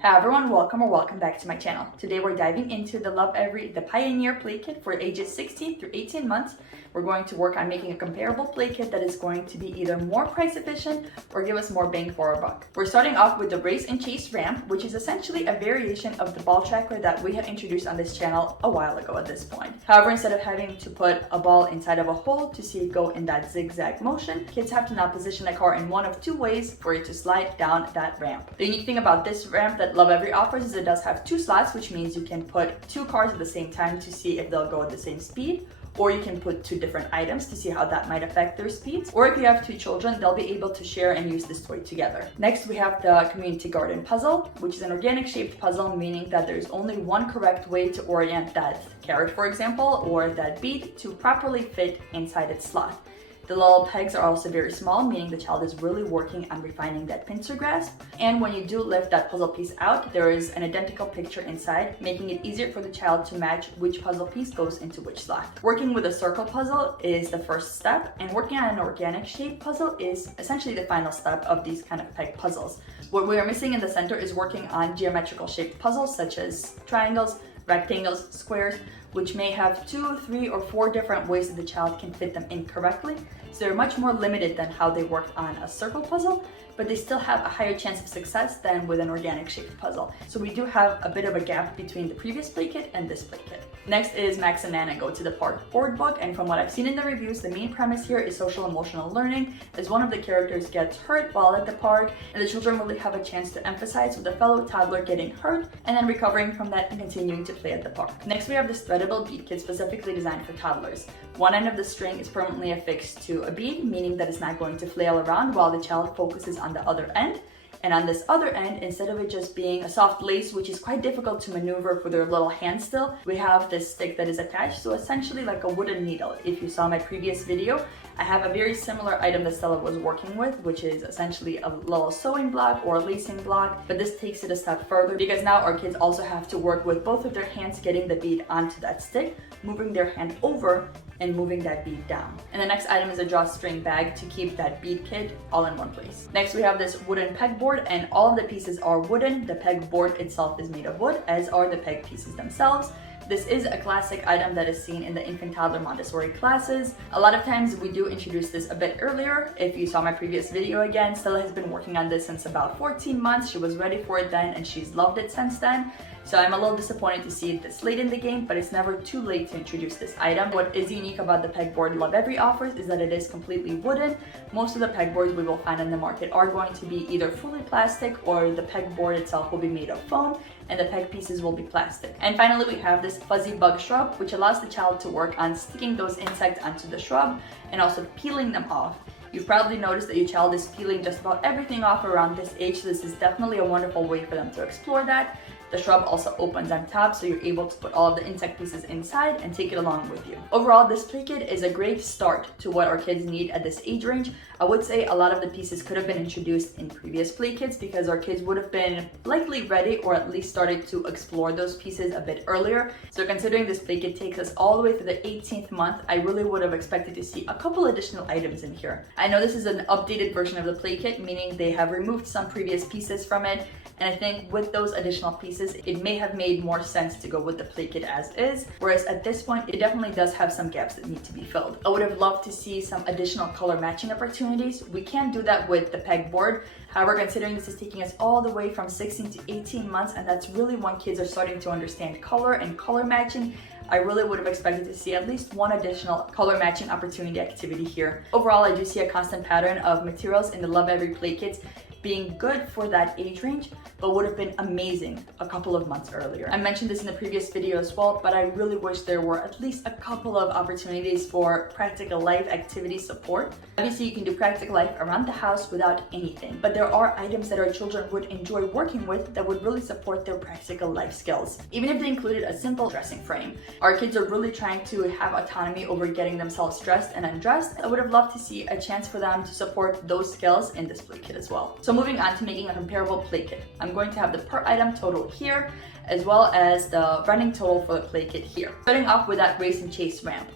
Hi everyone, welcome back to my channel. Today we're diving into the Lovevery Pioneer Play Kit for ages 16 through 18 months. We're going to work on making a comparable play kit that is going to be either more price efficient or give us more bang for our buck. We're starting off with the race and chase ramp, which is essentially a variation of the ball tracker that we had introduced on this channel a while ago at this point. However, instead of having to put a ball inside of a hole to see it go in that zigzag motion, kids have to now position a car in one of two ways for it to slide down that ramp. The unique thing about this ramp that Lovevery offers is it does have two slots, which means you can put two cars at the same time to see if they'll go at the same speed, or you can put two different items to see how that might affect their speeds. Or if you have two children, they'll be able to share and use this toy together. Next, we have the community garden puzzle, which is an organic shaped puzzle, meaning that there's only one correct way to orient that carrot, for example, or that bead to properly fit inside its slot. The little pegs are also very small, meaning the child is really working on refining that pincer grasp. And when you do lift that puzzle piece out, there is an identical picture inside, making it easier for the child to match which puzzle piece goes into which slot. Working with a circle puzzle is the first step, and working on an organic shape puzzle is essentially the final step of these kind of peg puzzles. What we are missing in the center is working on geometrical shaped puzzles such as triangles, rectangles, squares, which may have 2, 3, or 4 different ways that the child can fit them in correctly. So they're much more limited than how they work on a circle puzzle, but they still have a higher chance of success than with an organic shaped puzzle. So we do have a bit of a gap between the previous play kit and this play kit. Next is Max and Nana Go to the Park board book, and from what I've seen in the reviews, the main premise here is social emotional learning, as one of the characters gets hurt while at the park, and the children really have a chance to emphasize with a fellow toddler getting hurt and then recovering from that and continuing to play at the park. Next, we have this threadable bead kit specifically designed for toddlers. One end of the string is permanently affixed to a bead, meaning that it's not going to flail around while the child focuses on the other end. And on this other end, instead of it just being a soft lace, which is quite difficult to maneuver for their little hand still, we have this stick that is attached, so essentially like a wooden needle. If you saw my previous video, I have a very similar item that Stella was working with, which is essentially a little sewing block or a lacing block, but this takes it a step further because now our kids also have to work with both of their hands getting the bead onto that stick, moving their hand over, and moving that bead down. And the next item is a drawstring bag to keep that bead kit all in one place. Next, we have this wooden pegboard, and all of the pieces are wooden. The pegboard itself is made of wood, as are the peg pieces themselves. This is a classic item that is seen in the infant toddler Montessori classes. A lot of times we do introduce this a bit earlier. If you saw my previous video again, Stella has been working on this since about 14 months. She was ready for it then and she's loved it since then. So I'm a little disappointed to see it this late in the game, but it's never too late to introduce this item. What is unique about the pegboard Lovevery offers is that it is completely wooden. Most of the pegboards we will find on the market are going to be either fully plastic or the pegboard itself will be made of foam and the peg pieces will be plastic. And finally, we have this fuzzy bug shrub, which allows the child to work on sticking those insects onto the shrub and also peeling them off. You've probably noticed that your child is peeling just about everything off around this age, so this is definitely a wonderful way for them to explore that. The shrub also opens on top, so you're able to put all of the insect pieces inside and take it along with you. Overall, this play kit is a great start to what our kids need at this age range. I would say a lot of the pieces could have been introduced in previous play kits because our kids would have been likely ready or at least started to explore those pieces a bit earlier. So considering this play kit takes us all the way to the 18th month, I really would have expected to see a couple additional items in here. I know this is an updated version of the play kit, meaning they have removed some previous pieces from it. And I think with those additional pieces, it may have made more sense to go with the play kit as is. Whereas at this point, it definitely does have some gaps that need to be filled. I would have loved to see some additional color matching opportunities. We can't do that with the pegboard. However, considering this is taking us all the way from 16 to 18 months, and that's really when kids are starting to understand color and color matching, I really would have expected to see at least one additional color matching opportunity activity here. Overall, I do see a constant pattern of materials in the Lovevery play kits being good for that age range, but would have been amazing a couple of months earlier. I mentioned this in the previous video as well, but I really wish there were at least a couple of opportunities for practical life activity support. Obviously, you can do practical life around the house without anything, but there are items that our children would enjoy working with that would really support their practical life skills. Even if they included a simple dressing frame. Our kids are really trying to have autonomy over getting themselves dressed and undressed. I would have loved to see a chance for them to support those skills in this play kit as well. So moving on to making a comparable play kit. I'm going to have the per item total here, as well as the running total for the play kit here. Starting off with that race and chase ramp.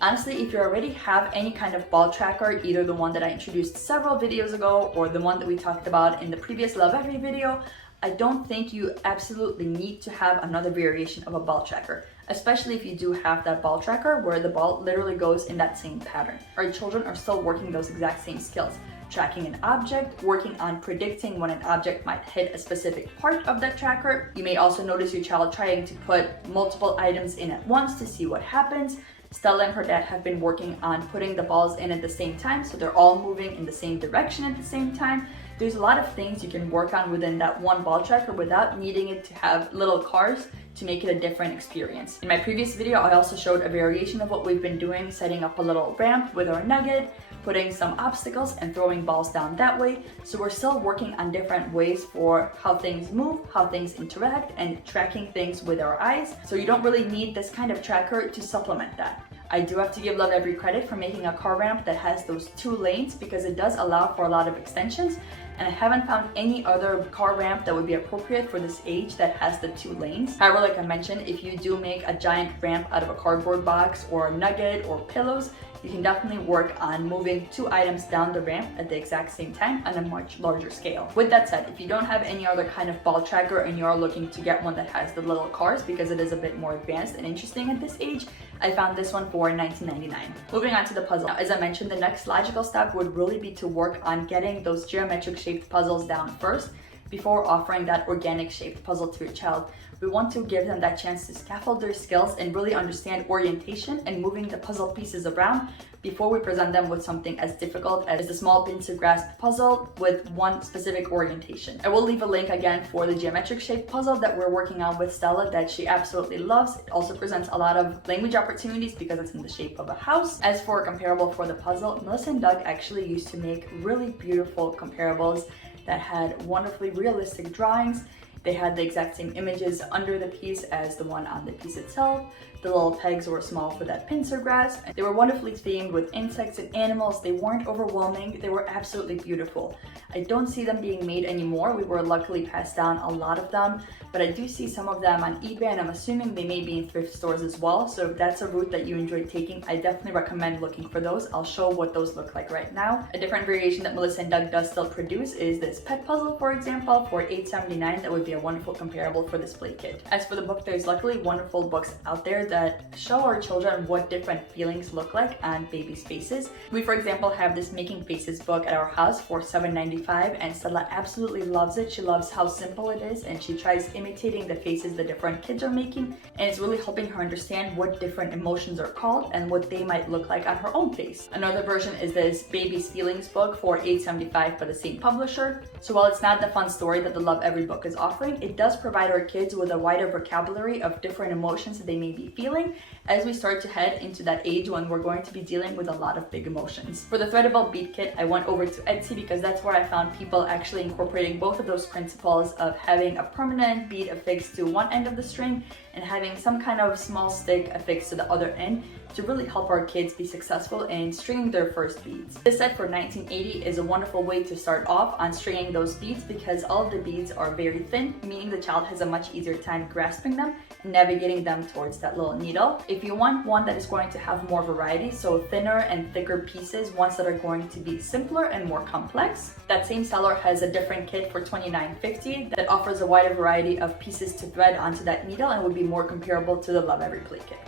Honestly, if you already have any kind of ball tracker, either the one that I introduced several videos ago or the one that we talked about in the previous Lovevery video, I don't think you absolutely need to have another variation of a ball tracker, especially if you do have that ball tracker where the ball literally goes in that same pattern. Our children are still working those exact same skills. Tracking an object, working on predicting when an object might hit a specific part of that tracker. You may also notice your child trying to put multiple items in at once to see what happens. Stella and her dad have been working on putting the balls in at the same time, so they're all moving in the same direction at the same time. There's a lot of things you can work on within that one ball tracker without needing it to have little cars to make it a different experience. In my previous video, I also showed a variation of what we've been doing, setting up a little ramp with our nugget, putting some obstacles and throwing balls down that way. So we're still working on different ways for how things move, how things interact, and tracking things with our eyes. So you don't really need this kind of tracker to supplement that. I do have to give Lovevery credit for making a car ramp that has those 2 lanes because it does allow for a lot of extensions, and I haven't found any other car ramp that would be appropriate for this age that has the 2 lanes. However, like I mentioned, if you do make a giant ramp out of a cardboard box or a nugget or pillows, you can definitely work on moving 2 items down the ramp at the exact same time on a much larger scale. With that said, if you don't have any other kind of ball tracker and you are looking to get one that has the little cars because it is a bit more advanced and interesting at this age, I found this one for $19.99. Moving on to the puzzle. Now, as I mentioned, the next logical step would really be to work on getting those geometric shaped puzzles down first before offering that organic shaped puzzle to your child. We want to give them that chance to scaffold their skills and really understand orientation and moving the puzzle pieces around before we present them with something as difficult as the small pin to grasp puzzle with one specific orientation. I will leave a link again for the geometric shaped puzzle that we're working on with Stella that she absolutely loves. It also presents a lot of language opportunities because it's in the shape of a house. As for a comparable for the puzzle, Melissa and Doug actually used to make really beautiful comparables that had wonderfully realistic drawings. They had the exact same images under the piece as the one on the piece itself. The little pegs were small for that pincer grasp. They were wonderfully themed with insects and animals. They weren't overwhelming. They were absolutely beautiful. I don't see them being made anymore. We were luckily passed down a lot of them, but I do see some of them on eBay, and I'm assuming they may be in thrift stores as well. So if that's a route that you enjoy taking, I definitely recommend looking for those. I'll show what those look like right now. A different variation that Melissa and Doug does still produce is this pet puzzle, for example, for $8.79. That would be a wonderful comparable for this play kit. As for the book, there's luckily wonderful books out there that show our children what different feelings look like on babies' faces. We, for example, have this Making Faces book at our house for $7.95, and Stella absolutely loves it. She loves how simple it is, and she tries imitating the faces the different kids are making, and it's really helping her understand what different emotions are called and what they might look like on her own face. Another version is this Baby's Feelings book for $8.75 by the same publisher. So while it's not the fun story that the Lovevery book is offering, it does provide our kids with a wider vocabulary of different emotions that they may be feeling as we start to head into that age when we're going to be dealing with a lot of big emotions. For the threadable bead kit, I went over to Etsy because that's where I found people actually incorporating both of those principles of having a permanent bead affixed to one end of the string and having some kind of small stick affixed to the other end to really help our kids be successful in stringing their first beads. This set for $19.80 is a wonderful way to start off on stringing those beads because all of the beads are very thin, meaning the child has a much easier time grasping them and navigating them towards that little needle. If you want one that is going to have more variety, so thinner and thicker pieces, ones that are going to be simpler and more complex, that same seller has a different kit for $29.50 that offers a wider variety of pieces to thread onto that needle and would be more comparable to the Lovevery Play Kit.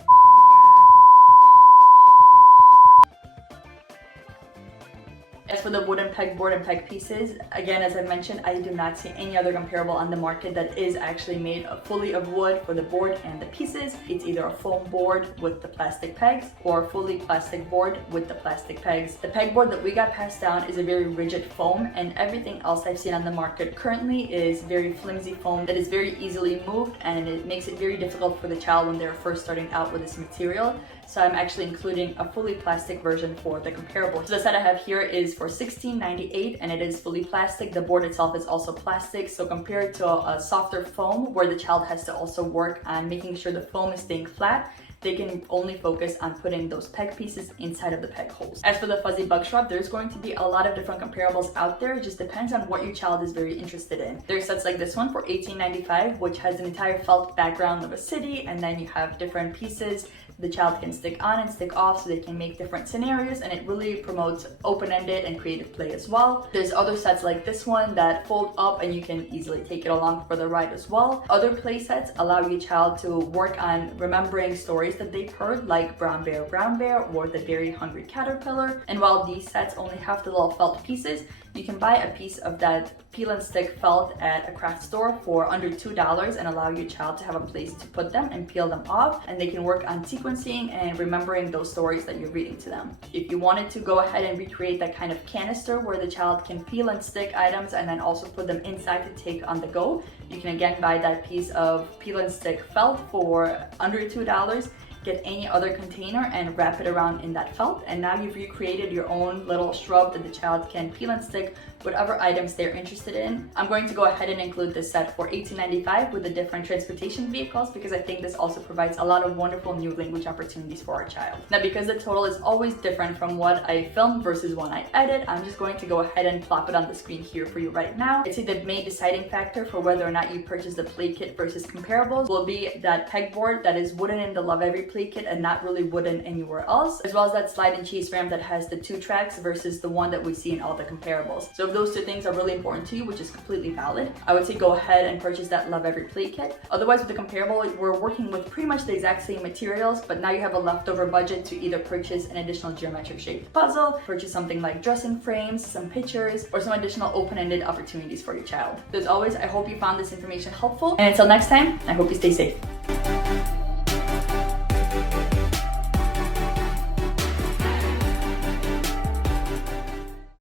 As for the wooden peg board and peg pieces, again, as I mentioned, I do not see any other comparable on the market that is actually made fully of wood for the board and the pieces. It's either a foam board with the plastic pegs or a fully plastic board with the plastic pegs. The pegboard that we got passed down is a very rigid foam, and everything else I've seen on the market currently is very flimsy foam that is very easily moved, and it makes it very difficult for the child when they're first starting out with this material. So I'm actually including a fully plastic version for the comparable. So the set I have here is for $16.98 and it is fully plastic. The board itself is also plastic, so compared to a softer foam where the child has to also work on making sure the foam is staying flat, they can only focus on putting those peg pieces inside of the peg holes. As for the fuzzy bug shrub, there's going to be a lot of different comparables out there. It just depends on what your child is very interested in. There's sets like this one for $18.95, which has an entire felt background of a city, and then you have different pieces the child can stick on and stick off so they can make different scenarios, and it really promotes open-ended and creative play as well. There's other sets like this one that fold up and you can easily take it along for the ride as well. Other play sets allow your child to work on remembering stories that they've heard, like Brown Bear, or The Very Hungry Caterpillar. And while these sets only have the little felt pieces, you can buy a piece of that peel and stick felt at a craft store for under $2 and allow your child to have a place to put them and peel them off, and they can work on sequencing and remembering those stories that you're reading to them. If you wanted to go ahead and recreate that kind of canister where the child can peel and stick items and then also put them inside to take on the go, you can again buy that piece of peel and stick felt for under $2. Get any other container and wrap it around in that felt, and now you've recreated your own little shrub that the child can peel and stick whatever items they're interested in. I'm going to go ahead and include this set for $18.95 with the different transportation vehicles, because I think this also provides a lot of wonderful new language opportunities for our child. Now, because the total is always different from what I film versus when I edit, I'm just going to go ahead and plop it on the screen here for you right now. I'd say the main deciding factor for whether or not you purchase the play kit versus comparables will be that pegboard that is wooden in the Lovevery Play Kit and not really wooden anywhere else, as well as that slide and chase ramp that has the 2 tracks versus the one that we see in all the comparables. So if those 2 things are really important to you, which is completely valid, I would say go ahead and purchase that Lovevery Play Kit. Otherwise, with the comparable, we're working with pretty much the exact same materials, but now you have a leftover budget to either purchase an additional geometric shaped puzzle, purchase something like dressing frames, some pictures, or some additional open-ended opportunities for your child. So as always, I hope you found this information helpful, and until next time, I hope you stay safe.